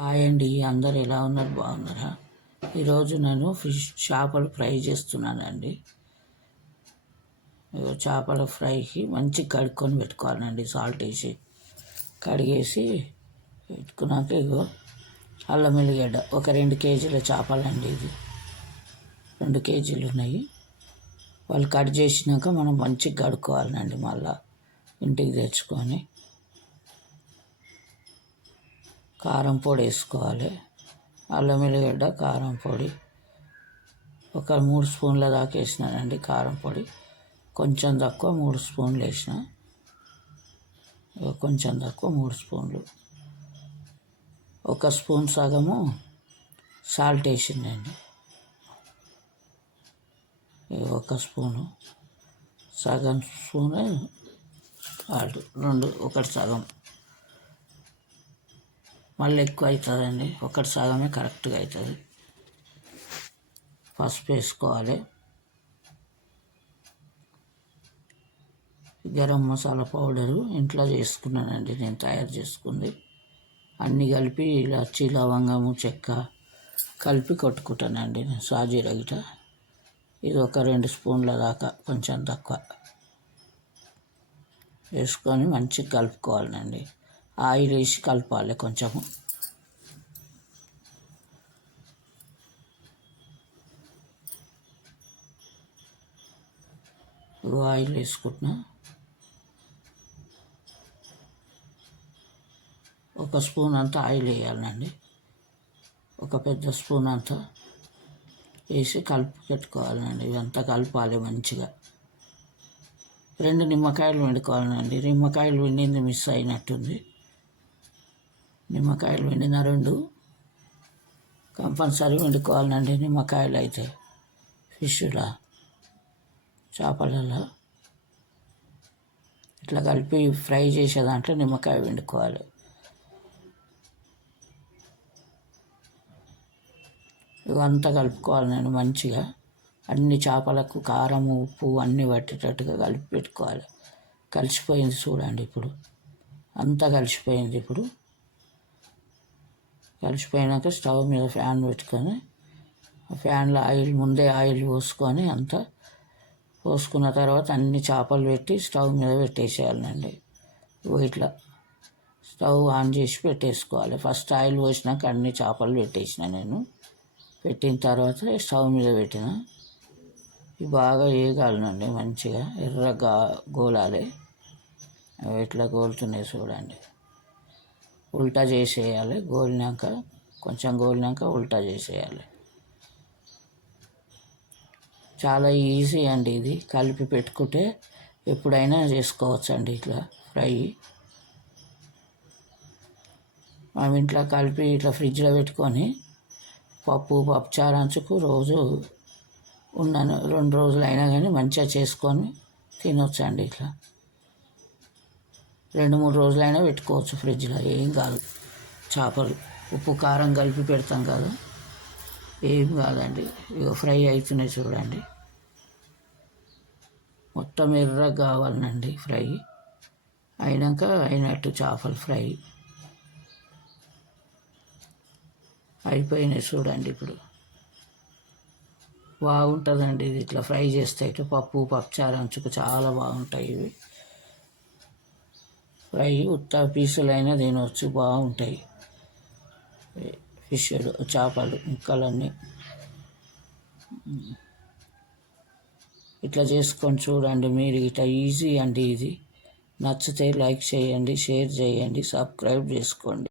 Hi అండి అందరు ఎలా ఉన్నారు? బాగున్నారా? ఈరోజు నేను ఫిష్ చేపలు ఫ్రై చేస్తున్నానండి. చేపల ఫ్రైకి మంచి కడుక్కొని పెట్టుకోవాలండి సాల్ట్ వేసి. కడిగేసి పెట్టుకున్నాక ఇగో అల్లం వెల్లిగడ్డ ఒక రెండు కేజీల చేపలండి ఇది. రెండు కేజీలు ఉన్నాయి. వాళ్ళు కట్ చేసినాక మనం మంచిగా కడుక్కోవాలండి మళ్ళీ. ఇంటికి తెచ్చుకొని. కారం పొడి వేసుకోవాలి. అల్లం వెల్లిగడ్డ కారం పొడి. ఒక మూడు స్పూన్ల దాకా వేసినానండి కారం పొడి. కొంచెం తక్కువ మూడు స్పూన్లు వేసిన. ఇగో కొంచెం తక్కువ మూడు స్పూన్లు. ఒక స్పూన్ సగము సాల్ట్ వేసిందండి ఒక స్పూను. సగం స్పూన్ సాల్ట్. రెండు ఒకటి సగం. మళ్ళీ ఎక్కువ అవుతుందండి. ఒకటి సగమే కరెక్ట్గా అవుతుంది. పసుపు వేసుకోవాలి. గరం మసాలా పౌడరు ఇంట్లో చేసుకున్నానండి. నేను తయారు చేసుకుంది. అన్నీ కలిపి ఇలాచి లవంగము చెక్క కలిపి కొట్టుకుంటానండి నేను సాజీర గిట ఇది ఒక రెండు స్పూన్ల దాకా కొంచెం తక్కువ. వేసుకొని మంచిగా కలుపుకోవాలండి ఆయిల్ వేసి కలపాలి కొంచెము. ఇగో ఆయిల్ వేసుకుంటున్నా. ఒక స్పూన్ అంతా ఆయిల్ వేయాలండి. ఒక పెద్ద స్పూన్ అంతా వేసి కలిపి పెట్టుకోవాలండి. ఇదంతా కలపాలి మంచిగా. రెండు నిమ్మకాయలు వండుకోవాలండి. నిమ్మకాయలు వండింది మిస్ అయినట్టుంది. నిమ్మకాయలు వండిన రెండు. కంపల్సరీ వండుకోవాలండి నిమ్మకాయలు అయితే. ఫిష్లా చేపలలో. ఇట్లా కలిపి ఫ్రై చేసే దాంట్లో నిమ్మకాయ వండుకోవాలి ఇవంతా కలుపుకోవాలి నేను మంచిగా. అన్ని చేపలకు కారం ఉప్పు అన్నీ పట్టేటట్టుగా కలిపి పెట్టుకోవాలి. కలిసిపోయింది చూడండి ఇప్పుడు. అంతా కలిసిపోయింది ఇప్పుడు. కలిసిపోయినాక స్టవ్ మీద ఫ్యాన్ పెట్టుకొని ఆ ఫ్యాన్లో ఆయిల్ ముందే ఆయిల్ పోసుకొని అంతా పోసుకున్న తర్వాత అన్ని చేపలు పెట్టి స్టవ్ మీద పెట్టేసేయాలండి. ఇగో ఇట్లా స్టవ్ ఆన్ చేసి పెట్టేసుకోవాలి. ఫస్ట్ ఆయిల్ పోసినాక అన్ని చేపలు పెట్టేసిన నేను. పెట్టిన తర్వాత స్టవ్ మీద పెట్టిన. ఇవి బాగా వేయగలనండి మంచిగా ఎర్రగా గోలాలి. అవి ఎట్లా గోలుతున్నాయి చూడండి. ఉల్టా చేసేయాలి. గోలినాక కొంచెం గోలినాక ఉల్టా చేసేయాలి. చాలా ఈజీ అండి ఇది. కలిపి పెట్టుకుంటే ఎప్పుడైనా చేసుకోవచ్చు అండి ఇట్లా ఫ్రై. మేము ఇంట్లో కలిపి ఇట్లా ఫ్రిడ్జ్లో పెట్టుకొని పప్పు పప్పుచారు అంచుకు రోజు ఉన్నాను రెండు రోజులు అయినా కానీ మంచిగా చేసుకొని తినొచ్చండి ఇట్లా. రెండు మూడు రోజులైనా పెట్టుకోవచ్చు ఫ్రిడ్జ్లో ఏం కాదు. చేపలు ఉప్పు కారం కలిపి పెడతాం కదా. ఏం కాదండి ఇక ఫ్రై అవుతున్నాయి చూడండి. మొత్తం ఎర్రగా కావాలండి ఫ్రై. అయినాక అయినట్టు చేపలు ఫ్రై. అయిపోయినాయి చూడండి ఇప్పుడు. బాగుంటుందండి ఇది ఇట్లా ఫ్రై చేస్తే. ఇటు పప్పు పప్పుచారు అంచుకు చాలా బాగుంటాయి ఇవి. ఫ్రై ఉత్త పీసులైనా తినవచ్చు బాగుంటాయి. ఫిష్ చేపలు ముక్కలన్నీ. ఇట్లా చేసుకొని చూడండి మీరు. ఇట్లా ఈజీ అండి ఇది. నచ్చితే లైక్ చేయండి షేర్ చేయండి సబ్స్క్రైబ్ చేసుకోండి.